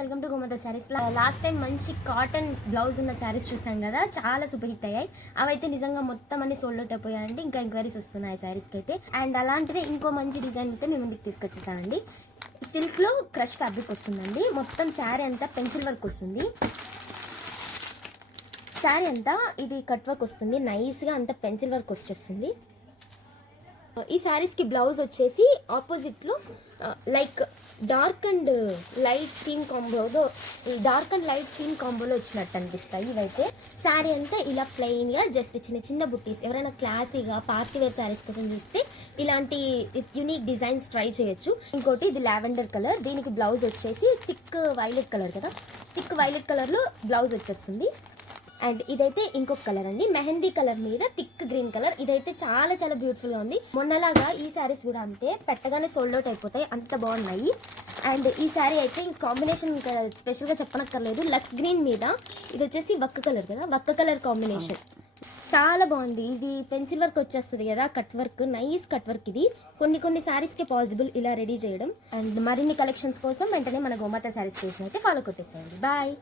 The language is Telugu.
Welcome to Gomatha sarees. Last time మంచి కాటన్ బ్లౌజ్ ఉన్న శారీస్ చూసాం కదా, చాలా సూపర్ హిట్ అయ్యాయి. అవైతే నిజంగా మొత్తం అన్ని సోల్డ్ అవుట్ అయిపోయాయండి. ఇంకా ఎంక్వైరీస్ వస్తున్నాయి శారీస్కి అయితే. అండ్ అలాంటిదే ఇంకో మంచి డిజైన్ అయితే మేము ముందుకు తీసుకొచ్చేసానండి. సిల్క్లో క్రష్ ఫ్యాబ్రిక్ వస్తుందండి. మొత్తం శారీ అంతా పెన్సిల్ వర్క్ వస్తుంది. శారీ అంతా ఇది కట్ వర్క్ వస్తుంది. నైస్గా అంతా పెన్సిల్ వర్క్ వచ్చేస్తుంది. ఈ శారీస్కి బ్లౌజ్ వచ్చేసి ఆపోజిట్లో like dark and light theme కాంబోలో వచ్చినట్టు అనిపిస్తాయి ఇవైతే. శారీ అంతా ఇలా ప్లెయిన్గా జస్ట్ చిన్న చిన్న బుట్టీస్. ఎవరైనా క్లాసీగా పార్టీ వేర్ శారీస్ కోసం చూస్తే ఇలాంటి యూనిక్ డిజైన్స్ ట్రై చేయొచ్చు. ఇంకోటి ఇది లావెండర్ కలర్, దీనికి బ్లౌజ్ వచ్చేసి థిక్ వైలెట్ కలర్ కదా, థిక్ వైలెట్ కలర్లో బ్లౌజ్ వచ్చేస్తుంది. అండ్ ఇదైతే ఇంకొక కలర్ అండి, మెహందీ కలర్ మీద థిక్ గ్రీన్ కలర్. ఇదైతే చాలా చాలా బ్యూటిఫుల్గా ఉంది. మొన్నలాగా ఈ శారీస్ కూడా అంతే, పెట్టగానే సోల్డ్ అవుట్ అయిపోతాయి, అంత బాగున్నాయి. అండ్ ఈ శారీ అయితే కాంబినేషన్ స్పెషల్గా చెప్పనక్కర్లేదు. లక్స్ గ్రీన్ మీద ఇది వచ్చేసి వక్క కలర్ కదా, వక్క కలర్ కాంబినేషన్ చాలా బాగుంది. ఇది పెన్సిల్ వర్క్ వచ్చేస్తుంది కదా, cut work, nice cut work. ఇది కొన్ని శారీస్కి పాసిబుల్ ఇలా రెడీ చేయడం. అండ్ మరిన్ని కలెక్షన్స్ కోసం వెంటనే మన గోమాత శారీస్ పేజ్ అయితే ఫాలో కొట్టేసేయండి. బాయ్.